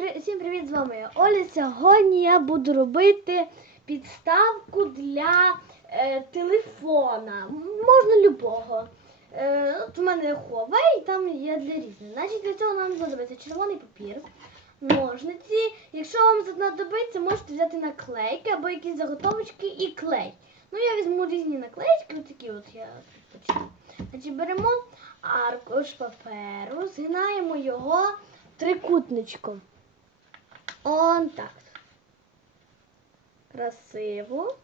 Всім привіт, з вами я Оля. Сьогодні я буду робити підставку для е, телефона. Можна любого. Е, от у мене Huawei, там є для різних. Значить, для цього нам знадобиться червоний папір, ножниці. Якщо вам знадобиться, можете взяти наклейки або якісь заготовочки і клей. Ну, я візьму різні наклеїчки, от от я почну. Значить, беремо аркуш паперу, згинаємо його трикутничком. Он так. Красиво.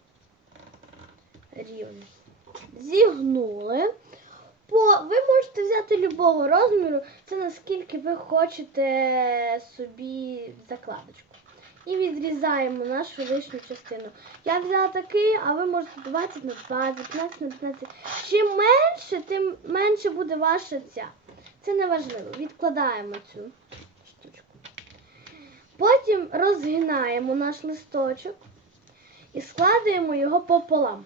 Рівно. Зігнули. По, ви можете взяти любого розміру, це наскільки ви хочете собі закладочку. І відрізаємо нашу лишню частину. Я взяла такий, а ви можете 20 на 20, 15 на 15. Чим менше, тим менше буде ваша ця. Це не важливо. Відкладаємо цю. Потім розгинаємо наш листочок і складаємо його пополам.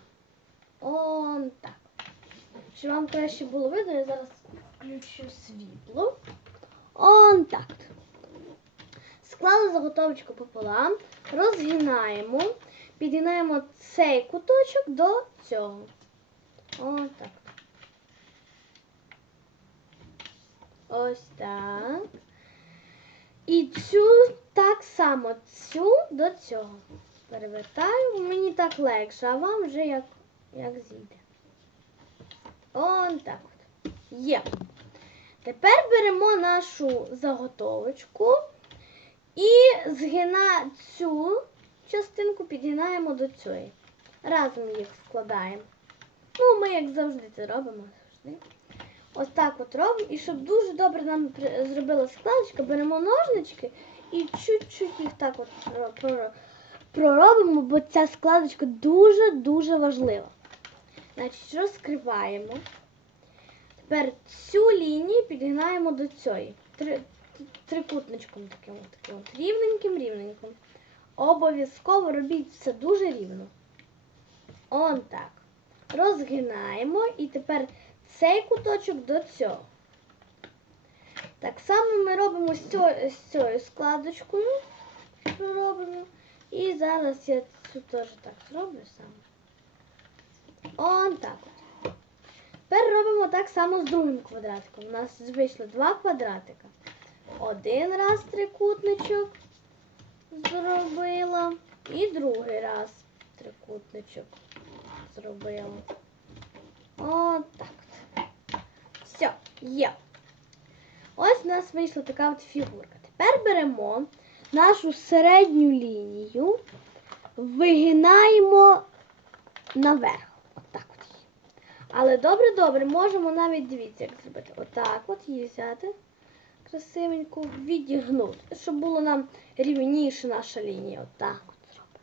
Он так. Щоб вам краще було видно, я зараз включу світло. Он так. Склали заготовочку пополам, розгинаємо, підгинаємо цей куточок до цього. Ось так. Ось так. І цю так само, цю до цього. Перевертаю. Мені так легше, а вам вже як, як зійде. Он так от. Є. Тепер беремо нашу заготовочку і згина цю частинку підгинаємо до цієї. Разом їх складаємо. Ну, ми як завжди це робимо. Завжди. Ось так от робимо. І щоб дуже добре нам зробила складочка, беремо ножнички і чуть-чуть їх так от про- про- проробимо, бо ця складочка дуже-дуже важлива. Значить, розкриваємо. Тепер цю лінію підгинаємо до цієї. Три, трикутничком таким, рівненьким, рівненьким. Обов'язково робіть все дуже рівно. Он так. Розгинаємо і тепер цей куточок до цього. Так само ми робимо з цією, з цією складочкою, що робимо. І зараз я цю теж так зроблю саме. Он так от. Тепер робимо так само з другим квадратиком. У нас вийшло два квадратика. Один раз трикутничок зробила. І другий раз трикутничок зробила. От так. от. Все, є. Ось у нас вийшла така от фігурка. Тепер беремо нашу середню лінію, вигинаємо наверх. Отак от її. Але добре-добре, можемо навіть дивіться, як зробити. Отак от її взяти. Красивенько відігнути, щоб було нам рівніше наша лінія. Отак от зробимо.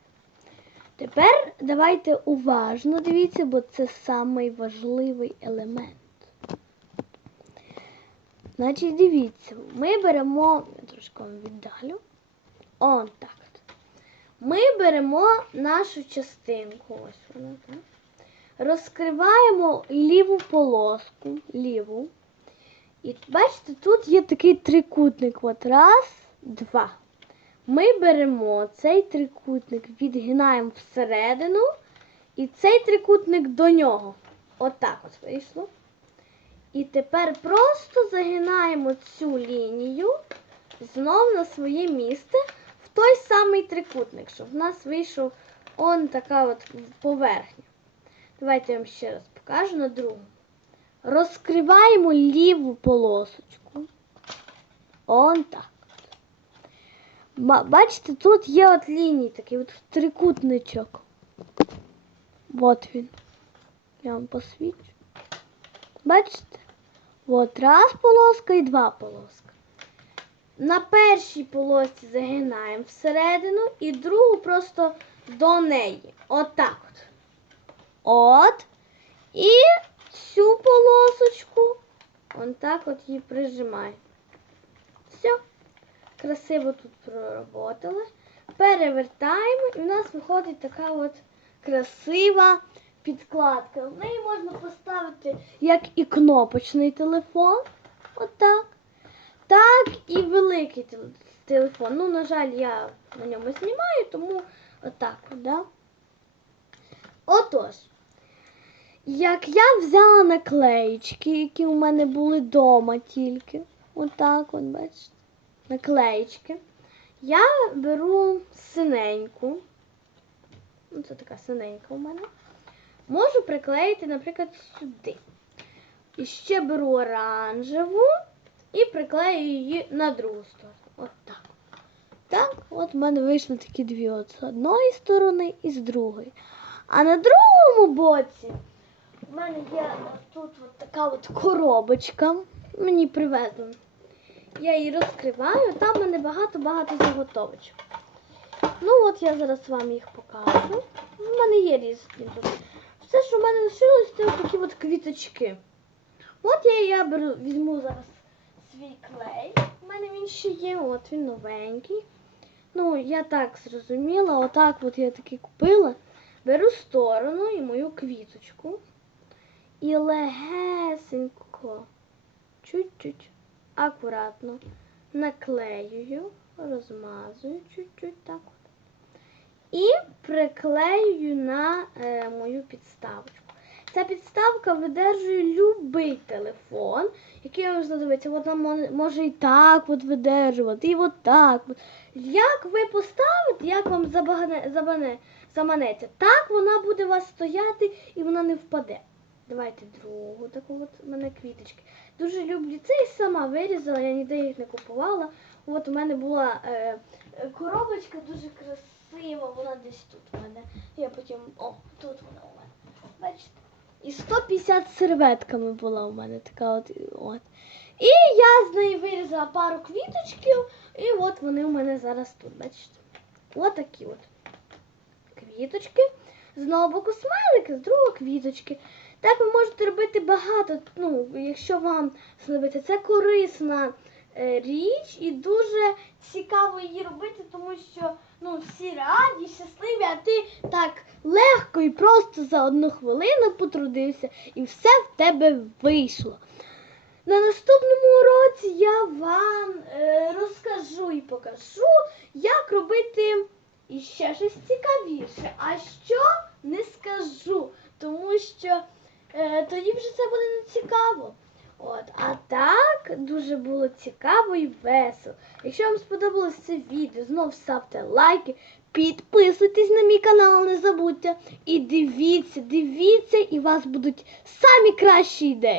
Тепер давайте уважно дивіться, бо це самий важливий елемент. Значить, дивіться, ми беремо, я трошки вам віддалю. Он так. Ми беремо нашу частинку. Ось вона так. Розкриваємо ліву полоску, ліву. І бачите, тут є такий трикутник. От раз, два. Ми беремо цей трикутник, відгинаємо всередину, і цей трикутник до нього. Отак от вийшло. І тепер просто загинаємо цю лінію знов на своє місце в той самий трикутник, щоб в нас вийшов он така от поверхня. Давайте я вам ще раз покажу на другу. Розкриваємо ліву полосочку. Он так. Бачите, тут є от лінії такий от трикутничок. От він. Я вам посвічу. Бачите? Раз полоска і два полоска. На першій полосці загинаємо всередину і другу просто до неї. Отак от. От. І цю полосочку. Он так от її прижимаємо. Все. Красиво тут проработали. Перевертаємо і в нас виходить така от красива підкладка. В неї можна поставити як і кнопочний телефон. Отак. Так і великий телефон. Ну, на жаль, я на ньому знімаю, тому отак, да? Отож, як я взяла наклеїчки, які у мене були вдома тільки, отак, от, бачите, наклеїчки, я беру синеньку. Ну, це така синенька у мене. Можу приклеїти, наприклад, сюди. І ще беру оранжеву і приклею її на другу сторону. От так. Так, от в мене вийшли такі дві от з одної сторони і з другої. А на другому боці в мене є тут от така от коробочка. Мені привезли. Я її розкриваю, там в мене багато-багато заготовочок. Ну от я зараз вам їх покажу. У мене є різні тут. Все, що в мене лишилось, це такі от квіточки. От я, я беру, візьму зараз свій клей. У мене він ще є, от він новенький. Ну, я так зрозуміла, отак от я такий купила. Беру сторону і мою квіточку. І легесенько, чуть-чуть, акуратно наклеюю, розмазую чуть-чуть так. І приклеюю на е, мою підставочку. Ця підставка видержує любий телефон, який вам знадобиться. Вона може і так от видержувати, і от так. Як ви поставите, як вам забагане, забане, заманеться, так вона буде у вас стояти і вона не впаде. Давайте другу таку от у мене квіточки. Дуже люблю це і сама вирізала, я ніде їх не купувала. От у мене була е, е, коробочка дуже красива, вона десь тут у мене. Я потім. О, тут вона у мене. Бачите? І 150 серветками була у мене така от. от. І я з неї вирізала пару квіточків, і от вони у мене зараз тут, бачите. От такі от квіточки. З одного боку смайлики, з другого квіточки. Так ви можете робити багато, ну, якщо вам знадобиться. Це корисна е, річ і дуже цікаво її робити, тому що ну, всі раді, щасливі, а ти так легко і просто за одну хвилину потрудився, і все в тебе вийшло. На наступному уроці я вам е, розкажу і покажу, як робити іще щось цікавіше. А що не скажу, тому що е, тоді вже це буде не цікаво. От, а так дуже було цікаво і весело. Якщо вам сподобалось це відео, знов ставте лайки, підписуйтесь на мій канал, не забудьте. І дивіться, дивіться, і у вас будуть самі кращі ідеї.